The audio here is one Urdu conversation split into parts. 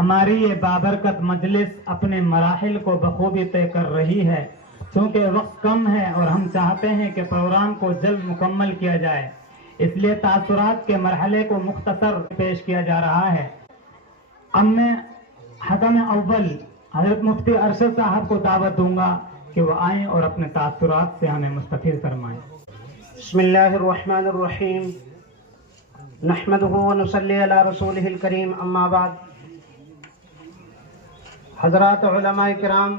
ہماری یہ بابرکت مجلس اپنے مراحل کو بخوبی طے کر رہی ہے. چونکہ وقت کم ہے اور ہم چاہتے ہیں کہ پروگرام کو جلد مکمل کیا جائے، اس لیے تاثرات کے مرحلے کو مختصر پیش کیا جا رہا ہے. اب میں حکم اول حضرت مفتی ارشد صاحب کو دعوت دوں گا کہ وہ آئیں اور اپنے تاثرات سے ہمیں مستفید فرمائیں. بسم اللہ الرحمن الرحیم نحمده ونصلی علی رسولہ الکریم. اما بعد، حضرات علماء کرام،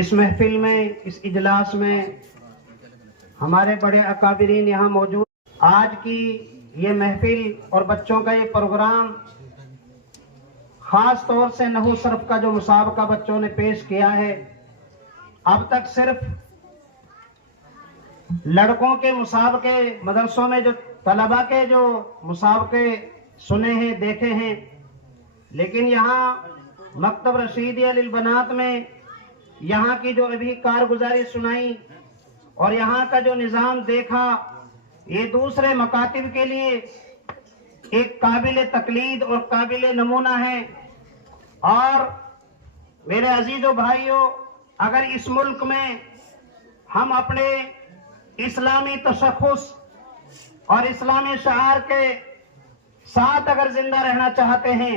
اس محفل میں، اس اجلاس میں ہمارے بڑے اکابرین یہاں موجود. آج کی یہ محفل اور بچوں کا یہ پروگرام خاص طور سے نحو صرف کا جو مسابقہ بچوں نے پیش کیا ہے، اب تک صرف لڑکوں کے مسابقے، مدرسوں میں جو طلبہ کے جو مسابقے سنے ہیں، دیکھے ہیں، لیکن یہاں مکتب رشیدیہ للبنات میں یہاں کی جو ابھی کارگزاری سنائی اور یہاں کا جو نظام دیکھا، یہ دوسرے مکاتب کے لیے ایک قابل تقلید اور قابل نمونہ ہے. اور میرے عزیز و بھائیوں، اگر اس ملک میں ہم اپنے اسلامی تشخص اور اسلامی شعار کے ساتھ اگر زندہ رہنا چاہتے ہیں،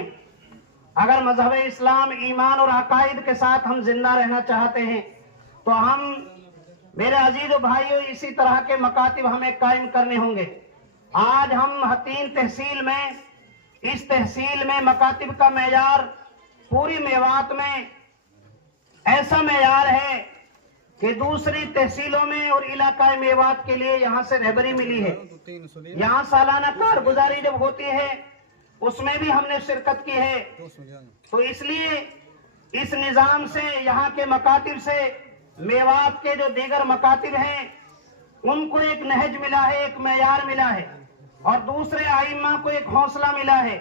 اگر مذہب اسلام، ایمان اور عقائد کے ساتھ ہم زندہ رہنا چاہتے ہیں، تو ہم، میرے عزیز و بھائیوں، اسی طرح کے مکاتب ہمیں قائم کرنے ہوں گے. آج ہم حتین تحصیل میں، اس تحصیل میں مکاتب کا معیار پوری میوات میں ایسا معیار ہے کہ دوسری تحصیلوں میں اور علاقہ میوات کے لیے یہاں سے رہبری ملی ہے. یہاں سالانہ کارگزاری جب ہوتی ہے اس میں بھی ہم نے شرکت کی ہے. تو اس لیے اس نظام سے، یہاں کے مکاتب سے، میوات کے جو دیگر مکاتب ہیں ان کو ایک نہج ملا ہے، ایک معیار ملا ہے، اور دوسرے ائمہ کو ایک حوصلہ ملا ہے.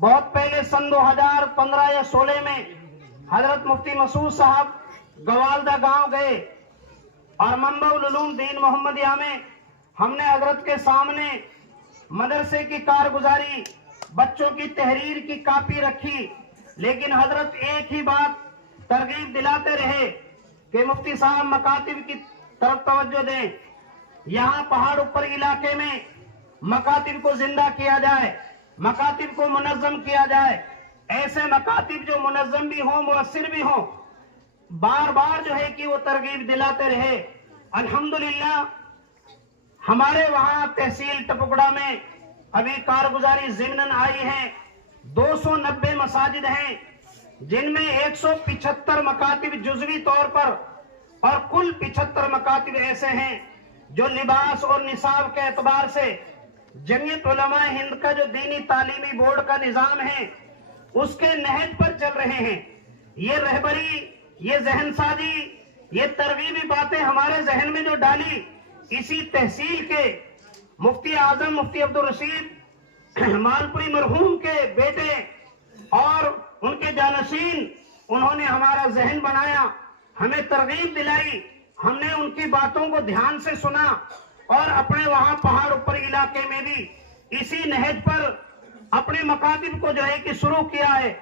بہت پہلے سن 2015 یا 16 میں حضرت مفتی مسعود صاحب گوالدہ گاؤں گئے اور منبع العلوم دین محمدیہ میں ہم نے حضرت کے سامنے مدرسے کی کارگزاری، بچوں کی تحریر کی کاپی رکھی. لیکن حضرت ایک ہی بات ترغیب دلاتے رہے کہ مفتی صاحب مکاتب کی طرف توجہ دیں، یہاں پہاڑ اوپر علاقے میں مکاتب کو زندہ کیا جائے، مکاتب کو منظم کیا جائے، ایسے مکاتب جو منظم بھی ہوں، مؤثر بھی ہوں. بار بار جو ہے کہ وہ ترغیب دلاتے رہے. الحمدللہ ہمارے وہاں تحصیل ٹپکڑا میں ابھی کارگزاری ضمناً آئی ہے. 290 مساجد ہیں جن میں 175 مکاتب جزوی طور پر اور کل 75 مکاتب ایسے ہیں جو لباس اور نصاب کے اعتبار سے جمعیت علماء ہند کا جو دینی تعلیمی بورڈ کا نظام ہے اس کے نہج پر چل رہے ہیں. یہ رہبری، یہ ذہن سازی، یہ ترغیبی باتیں ہمارے ذہن میں جو ڈالی، اسی تحصیل کے مفتی اعظم مفتی عبدالرشید مالپوری مرحوم کے بیٹے اور ان کے جانشین، انہوں نے ہمارا ذہن بنایا، ہمیں ترغیب دلائی. ہم نے ان کی باتوں کو دھیان سے سنا اور اپنے وہاں پہاڑ اوپر علاقے میں بھی اسی نہج پر اپنے مکاتب کو جو ہے کہ شروع کیا ہے.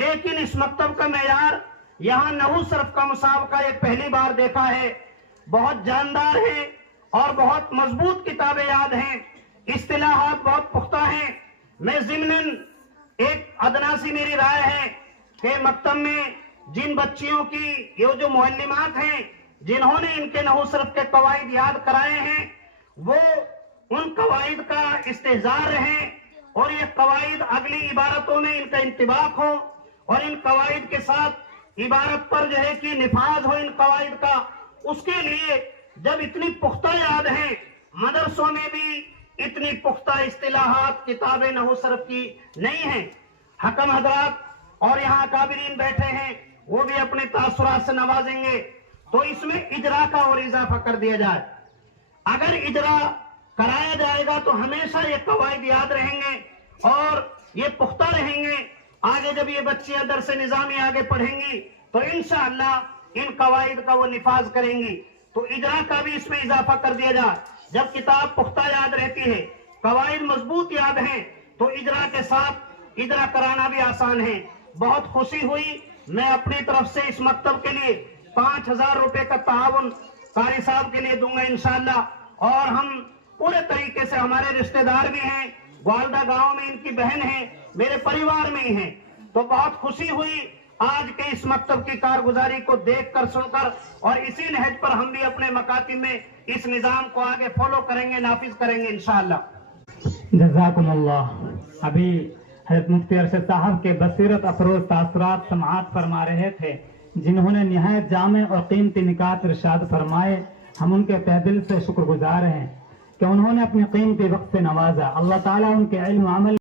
لیکن اس مکتب کا معیار، یہاں نحو صرف کا مسابقہ یہ پہلی بار دیکھا ہے. بہت جاندار ہے اور بہت مضبوط کتابیں یاد ہیں، اصطلاحات بہت پختہ ہیں. میں ضمناً ایک ادنا سی میری رائے ہے کہ مکتب میں جن بچیوں کی یہ جو معلمات ہیں جنہوں نے ان کے نحو صرف کے قواعد یاد کرائے ہیں، وہ ان قواعد کا استحضار رہیں اور یہ قواعد اگلی عبارتوں میں ان کا انطباق ہو اور ان قواعد کے ساتھ عبارت پر جو ہے کہ نفاذ ہو ان قواعد کا. اس کے لیے جب اتنی پختہ یاد ہیں، مدرسوں میں بھی اتنی پختہ اصطلاحات کتابیں نحو صرف کی نہیں ہیں. حکم حضرات اور یہاں اکابرین بیٹھے ہیں، وہ بھی اپنے تاثرات سے نوازیں گے. تو اس میں اجرا کا اور اضافہ کر دیا جائے. اگر اجرا کرایا جائے گا تو ہمیشہ یہ قواعد یاد رہیں گے اور یہ پختہ رہیں گے. آگے جب یہ بچیاں درس نظامی آگے پڑھیں گی تو انشاءاللہ ان قواعد کا وہ نفاذ کریں گی. تو اجرا کا بھی اس میں اضافہ کر دیا جائے. جب کتاب پختہ یاد رہتی ہے، قواعد مضبوط یاد ہیں، تو اجرا کے ساتھ اجرا کرانا بھی آسان ہے. بہت خوشی ہوئی. میں اپنی طرف سے اس مکتب کے لیے 5,000 روپے کا تعاون قاری صاحب کے لیے دوں گا انشاءاللہ. اور ہم پورے طریقے سے, ہمارے رشتہ دار بھی ہیں, والدہ گاؤں میں ان کی بہن ہے, میرے پریوار میں ہی ہیں. تو بہت خوشی ہوئی آج کے اس مکتب کی کارگزاری کو دیکھ کر, سن کر, اور اسی نہج پر ہم بھی اپنے مکاتب میں اس نظام کو آگے فالو کریں گے, نافذ کریں گے انشاءاللہ. جزاکم اللہ. ابھی حضرت مفتی ارشد صاحب کے بصیرت افروز تاثرات سماعت فرما رہے تھے, جنہوں نے نہایت جامع اور قیمتی نکات ارشاد فرمائے. ہم ان کے تہ دل سے شکر گزار ہیں کہ انہوں نے اپنے قیمتی وقت سے نوازا. اللہ تعالیٰ ان کے علم و عمل